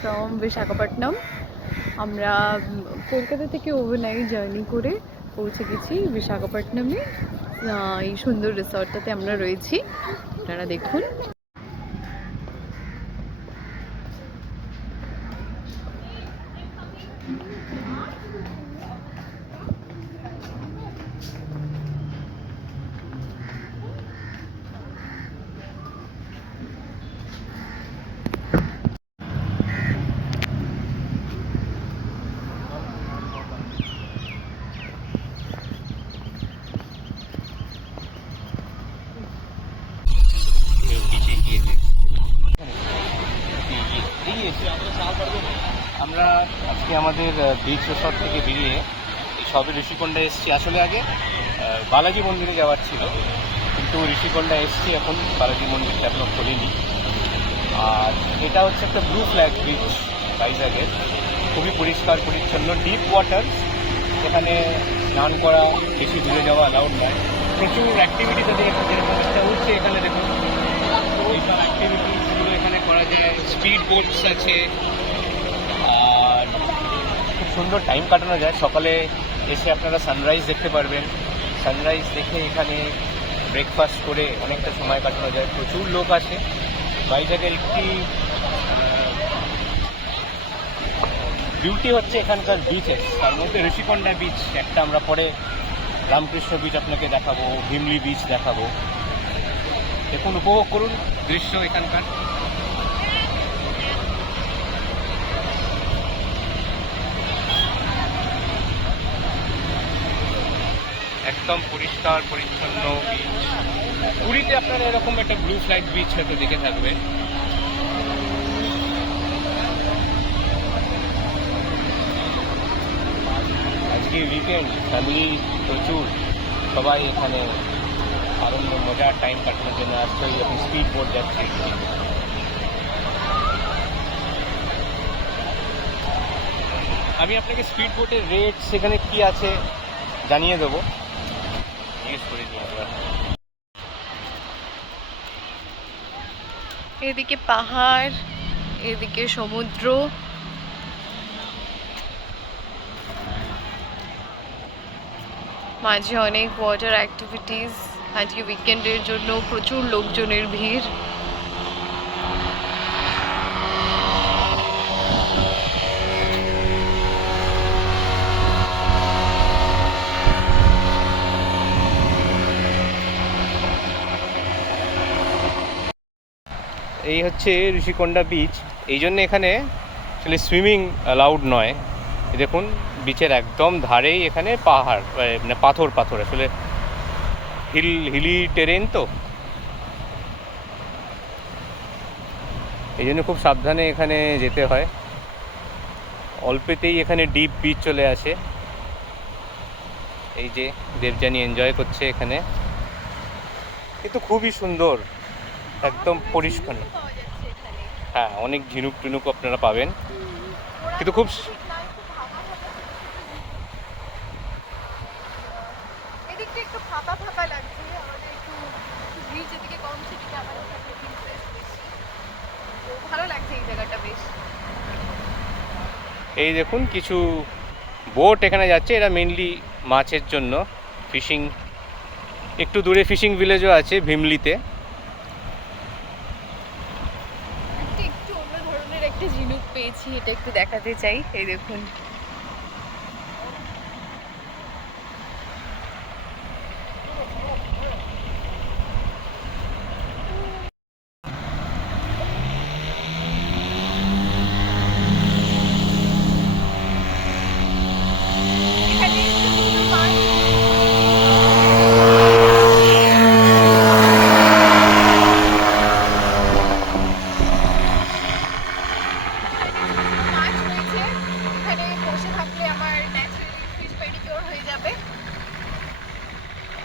From Visakhapatnam. আমরা কলকাতা থেকে overnight journey করে পৌঁছে গেছি বিশাখাপট্টনমে। এই সুন্দর রিসর্টটাতে আমরা রয়েছি, আপনারা দেখুন। আমরা আজকে আমাদের বিচ রিসর্ট থেকে বেরিয়ে এই সবে ঋষিকোণ্ডা এসেছি। আসলে আগে বালাজি মন্দিরে যাওয়ার ছিল, কিন্তু ঋষিকোণ্ডা এসেছি এখন, বালাজি মন্দিরটা এখনো খোলেনি। আর এটা হচ্ছে একটা ব্লু ফ্ল্যাগ বিচ ভাইজ্যাগের, খুবই পরিষ্কার পরিচ্ছন্ন, ডিপ ওয়াটার। এখানে স্নান করা, বেশি দূরে যাওয়া অ্যালাউড নয়। প্রচুর অ্যাক্টিভিটি তাদের এখানে, যেরকম একটা হচ্ছে এখানে দেখুন, ওইসব অ্যাক্টিভিটিসগুলো এখানে করা যায়। স্পিড বোটস আছে, আর খুব সুন্দর টাইম কাটানো যায়। সকালে এসে আপনারা সানরাইজ দেখতে পারবেন, সানরাইজ দেখে এখানে ব্রেকফাস্ট করে অনেকটা সময় কাটানো যায়। প্রচুর লোক আসে। ভাইজ্যাগের একটি বিউটি হচ্ছে এখানকার বিচেস, তার মধ্যে ঋষিকোণ্ডা বিচ একটা, আমরা পরে রামকৃষ্ণ বিচ আপনাকে দেখাবো, ভিমলি বিচ দেখাবো। দেখুন, উপভোগ করুন দৃশ্য এখানকার। একদম পরিষ্কার পরিচ্ছন্ন বিচ। পুরীতে আপনারা এরকম একটা ব্লু ফ্ল্যাগ বিচ হয়তো দেখে থাকবেন। আজকে উইকেন্ড, ফ্যামিলি প্রচুর, সবাই এখানে আনন্দ মজার টাইম কাটানোর জন্য আসছে। এখন স্পিড বোট যাচ্ছে। আমি আপনাকে স্পিড বোটের রেট সেখানে কি আছে জানিয়ে দেবো, জিজ্ঞেস করে নিয়ে একবার। এদিকে পাহাড়, এদিকে সমুদ্র, মাঝে অনেক ওয়াটার অ্যাক্টিভিটিস। আজকে উইকেন্ডের জন্য প্রচুর লোকজনের ভিড়। এই হচ্ছে ঋষিকোণ্ডা বিচ। এই জন্য এখানে আসলে সুইমিং অ্যালাউড নয়। দেখুন, বিচের একদম ধারেই এখানে পাহাড়, মানে পাথর পাথর, আসলে হিলি টেরেন, তো এই জন্য খুব সাবধানে এখানে যেতে হয়। অল্পেতেই এখানে ডিপ বিচ চলে আসে। এই যে দেবযানী এনজয় করছে এখানে, কিন্তু খুবই সুন্দর, একদম পরিষ্কার। হ্যাঁ, অনেক ঝিনুক টিনুক আপনারা পাবেন, কিন্তু খুব এই দেখুন কিছু বোট এখানে যাচ্ছে। এরা মেনলি মাছের জন্য, ফিশিং। একটু দূরে ফিশিং ভিলেজও আছে ভিমলিতে। একটু অন্য ধরনের একটা ঝিনুক পেয়েছি, এটা একটু দেখাতে চাই। এই দেখুন,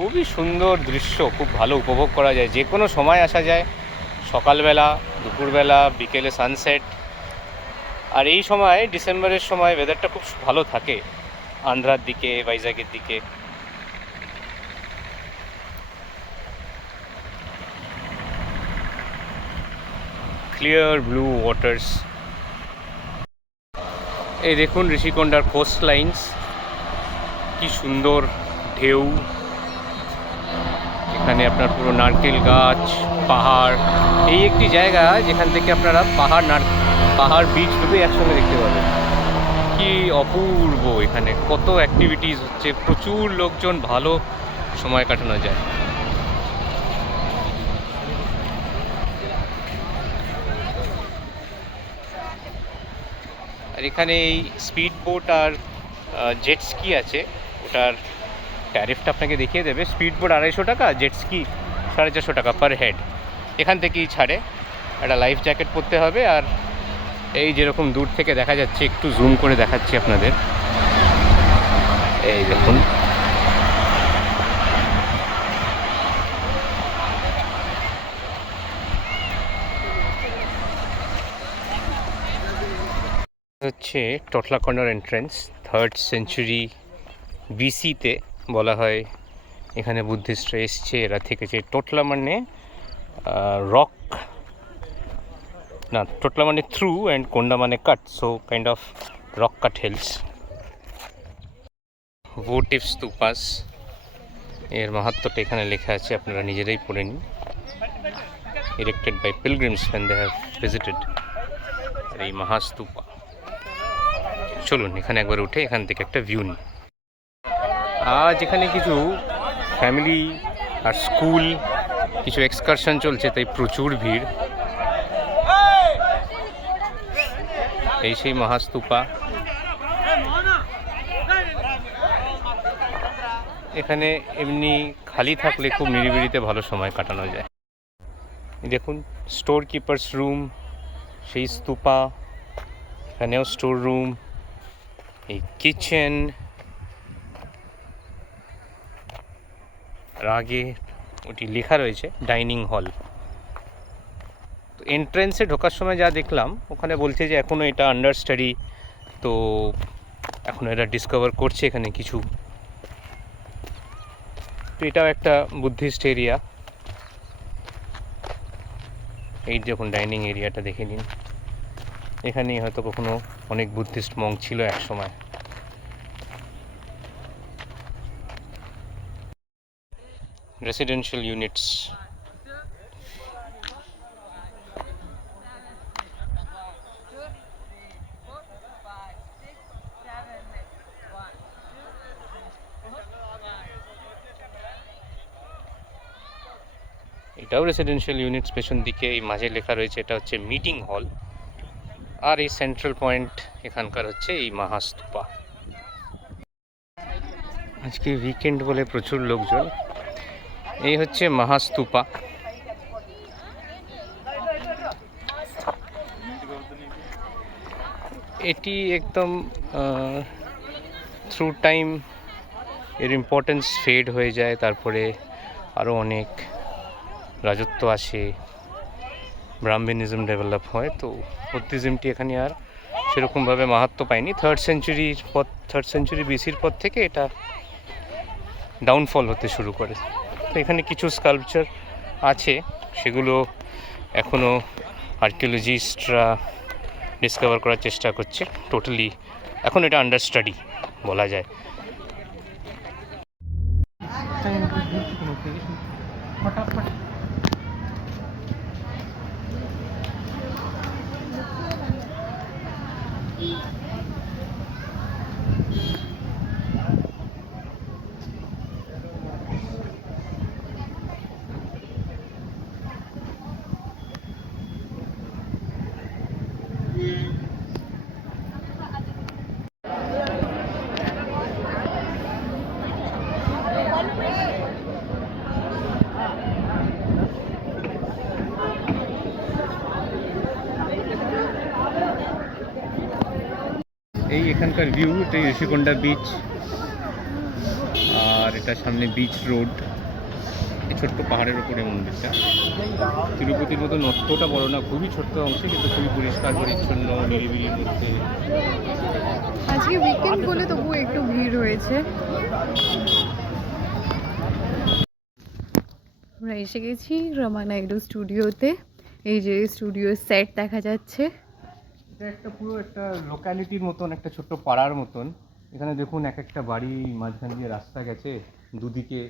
খুবই সুন্দর দৃশ্য, খুব ভালো উপভোগ করা যায়। যে কোনো সময় আসা যায়, সকালবেলা, দুপুরবেলা, বিকেলে সানসেট। আর এই সময়, ডিসেম্বরের সময়, ওয়েদারটা খুব ভালো থাকে আন্ধ্রার দিকে, ভাইজ্যাগের দিকে। Clear blue waters. এই দেখুন ঋষিকোন্ডার কোস্ট লাইন্স, কি সুন্দর ঢেউ। এখানে আপনার পুরো নারকেল গাছ, পাহাড়। এই একটি জায়গা যেখান থেকে আপনারা পাহাড় বিচ দুটোই একসঙ্গে দেখতে পাবেন। কি অপূর্ব! এখানে কত অ্যাক্টিভিটিস হচ্ছে, প্রচুর লোকজন, ভালো সময় কাটানো যায়। আর এখানে এই স্পিড বোট আর জেট স্কি আছে, ওটার ট্যারিফটা আপনাকে দেখিয়ে দেবে। স্পিড বোট 250 টাকা, জেট স্কি 450 টাকা পার হেড। এখান থেকেই ছাড়ে। একটা লাইফ জ্যাকেট পরতে হবে। আর এই যেরকম দূর থেকে দেখা যাচ্ছে, একটু জুম করে দেখাচ্ছি আপনাদের, এই দেখুন হচ্ছে টোটলাকন্ডার এন্ট্রেন্স। 3rd সেঞ্চুরি বিসিতে বলা হয় এখানে বুদ্ধিস্টরা এসছে, এরা থেকেছে। টোটলা মানে রক, না টোটলা মানে থ্রু, অ্যান্ড কোন্ডা মানে cut, so kind of rock cut hills. Votive stupas, এর মাহাত্ম্যটা এখানে লেখা আছে, আপনারা নিজেরাই পড়ে নিন। erected by pilgrims when they have visited। আর এই মহাস্তূপা, চলুন এখানে একবার উঠে এখান থেকে একটা ভিউ নিই। আজ এখানে কিছু ফ্যামিলি আর স্কুল কিছু এক্সকারশন চলছে, তাই প্রচুর ভিড়। এই সেই মহাস্তূপা। এখানে এমনি খালি থাকলে খুব নিরিবিলিতে ভালো সময় কাটানো যায়। দেখুন স্টোর কিপার্স রুম, সেই স্তূপা, এখানেও স্টোর রুম, এই কিচেন, আর আগে ওটি লেখা রয়েছে ডাইনিং হল। তো এন্ট্রেন্সে ঢোকার সময় যা দেখলাম, ওখানে বলছে যে এখনও এটা আন্ডার স্টাডি, তো এখনও এরা ডিসকভার করছে এখানে কিছু। তো এটাও একটা বুদ্ধিস্ট এরিয়া। এই দেখুন ডাইনিং এরিয়াটা দেখে নিন, এখানেই হয়তো কখনো অনেক বুদ্ধিস্ট মঙ্ক ছিল এক সময়। রেসিডেন্সিয়াল ইউনিটস, এটাও রেসিডেন্সিয়াল ইউনিটস। পেছন দিকে এই মাঝে লেখা রয়েছে এটা হচ্ছে মিটিং হল। আর এই সেন্ট্রাল পয়েন্ট এখানকার হচ্ছে এই মহাস্তূপা। আজকে উইকেন্ড বলে প্রচুর লোকজন। এই হচ্ছে মহাস্তূপা। এটি একদম থ্রু টাইম এর ইম্পর্টেন্স ফেড হয়ে যায়, তারপরে আরও অনেক রাজত্ব আসে, ব্রাহ্মণিজম ডেভেলপ হয়। তো বুদ্ধিজমটি এখানে আর সেরকমভাবে মাহাত্ম্য পায়নি। 3rd সেঞ্চুরি বিসির পর থেকে এটা ডাউনফল হতে শুরু করে। তো এখানে কিছু স্কাল্পচার আছে, সেগুলো এখনও আর্কিওলজিস্টরা ডিসকভার করার চেষ্টা করছে। টোটালি এখন এটা আন্ডার স্টাডি বলা যায়। এই এখানকার ভিউ, এটাই ঋষিকোন্ডা বিচ, আর এটা সামনে বিচ রোড। এই ছোট্ট পাহাড়ের উপরে মন্দিরটা। তিরুপতির মতো অতটা বড় না, খুবই ছোট্ট অংশে, কিন্তু খুবই পরিষ্কার পরিচ্ছন্ন, নিরিবিলির মধ্যে। আজকে উইকেন্ড বলে তবু একটু ভিড় হয়েছে। আমরা এসে গেছি রমা নাইডু স্টুডিওতে। এই যে স্টুডিওর সেট দেখা যাচ্ছে, এটা একটা পুরো একটা লোকালিটির মতন, একটা ছোট্ট পাড়ার মতন। এখানে দেখুন এক একটা বাড়ি, মাঝখান দিয়ে রাস্তা গেছে, দুদিকে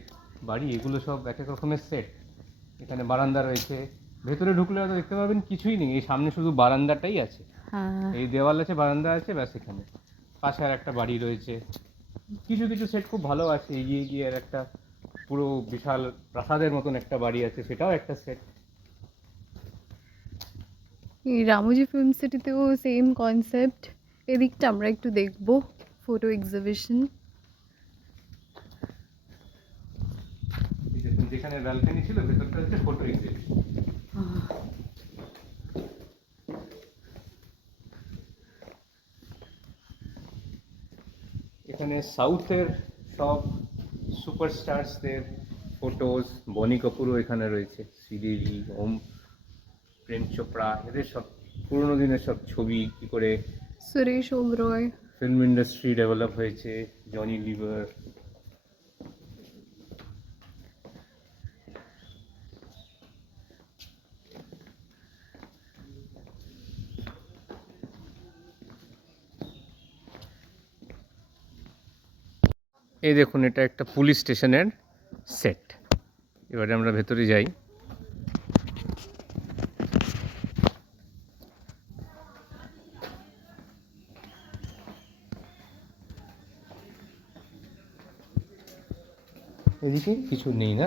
বাড়ি, এগুলো সব এক এক রকমের সেট। এখানে বারান্দা রয়েছে, ভেতরে ঢুকলে হয়তো দেখতে পাবেন কিছুই নেই, এই সামনে শুধু বারান্দাটাই আছে, হ্যাঁ, এই দেওয়াল আছে, বারান্দা আছে, ব্যাস। এখানে পাশে আর একটা বাড়ি রয়েছে। কিছু কিছু সেট খুব ভালো আছে, এগিয়ে গিয়ে আর একটা পুরো বিশাল প্রাসাদের মতন একটা বাড়ি আছে, সেটাও একটা সেট। এই রামোজি ফিল্ম সিটিতেও সেম কনসেপ্ট। এদিকটা আমরা একটু দেখবো, ফটো এক্সিবিশন। দেখুন যেখানে ব্যালকনি ছিল, ভেতরটা হচ্ছে ফটো এক্সিবিশন। এখানে সাউথের সব সুপারস্টারসদের ফটোজ, বনি কাপুরও এখানে রয়েছে, শ্রীদেবী, ওম, প্রেম চোপড়া, এদের সব পুরোনো দিনের সব ছবি, কী করে Suresh Oberoi. Film industry develop হয়েছে, জনি লিভার। এই দেখুন, এটা একটা পুলিশ স্টেশনের সেট। এবারে আমরা ভেতরে যাই। এদিকে কিছু নেই না?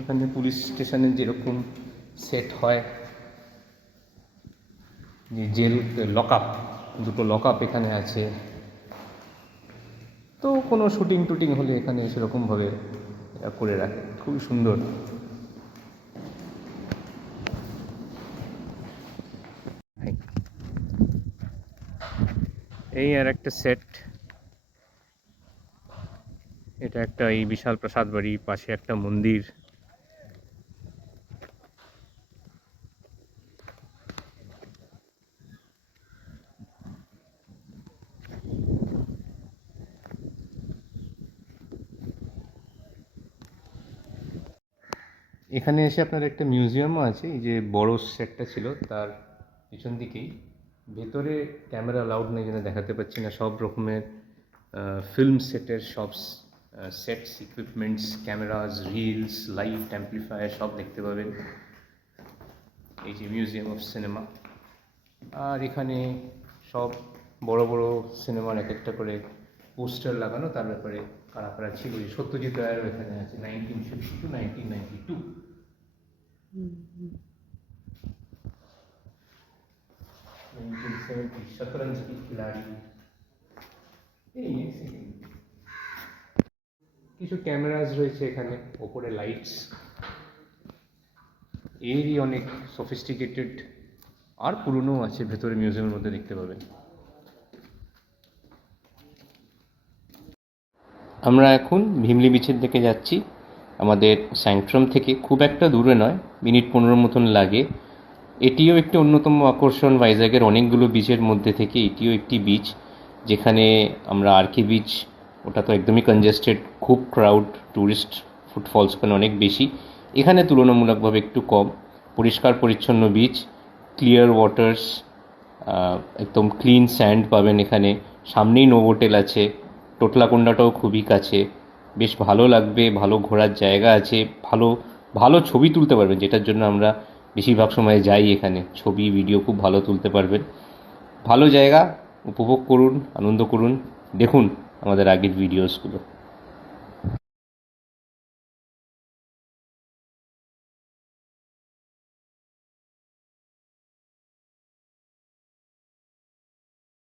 এখানে পুলিশ স্টেশনের যেরকম সেট হয়, যে জেল লকআপ, দুটো লকআপ এখানে আছে, তো কোনো শুটিং টুটিং হলে এখানে সেরকমভাবে এরা করে রাখে, খুবই সুন্দর। এই আর একটা সেট, এটা একটা এই বিশাল প্রাসাদ বাড়ি, পাশে একটা মন্দির। এখানে এসে আপনার একটা মিউজিয়ামও আছে, এই যে বড় সেটটা ছিল তার পিছন দিকেই। ভেতরে ক্যামেরা অ্যালাউড নেই, যেন দেখাতে পাচ্ছি না। সব রকমের ফিল্ম সেটের সব sets, equipments, cameras, reels, light, amplifier সব দেখতে পাবেন এই যে মিউজিয়াম অফ সিনেমা। আর এখানে সব বড় বড় সিনেমার এক একটা করে পোস্টার লাগানো, তার ব্যাপারে কারা কারা ছিল। এই সত্যজিৎ রায়েরও এখানে আছে, 1952 1992। शतरंज की खिलाड़ी। কিছু ক্যামেরাস রয়েছে এখানে, ওপরে লাইটস, এরই অনেক সফিস্টিকেটেড আর পুরনো আছে ভেতরে মিউজিয়ামের মধ্যে দেখতে পাবেন। আমরা এখন ভীমলি বিচের দিকে যাচ্ছি। আমাদের স্যাংট্রাম থেকে খুব একটা দূরে নয়, মিনিট 15 মতন লাগে। এটিও একটি অন্যতম আকর্ষণ ভাইজ্যাগের অনেকগুলো বিচের মধ্যে থেকে এটিও একটি বিচ, যেখানে আমরা আরকে বিচ, ওটা তো একদমই কনজেস্টেড, খুব ক্রাউড, ট্যুরিস্ট ফুটফলস ওখানে অনেক বেশি। এখানে তুলনামূলকভাবে একটু কম, পরিষ্কার পরিচ্ছন্ন বিচ, ক্লিয়ার ওয়াটার্স, একদম ক্লিন স্যান্ড পাবেন এখানে। সামনেই নোভোটেল আছে, টোটলাকোন্ডাটাও খুবই কাছে, বেশ ভালো লাগবে, ভালো ঘোরার জায়গা আছে, ভালো ভালো ছবি তুলতে পারবেন, যেটার জন্য আমরা বেশিরভাগ সময় যাই। এখানে ছবি ভিডিও খুব ভালো তুলতে পারবেন। ভালো জায়গা, উপভোগ করুন, আনন্দ করুন, দেখুন আমাদের আগের ভিডিওসগুলো।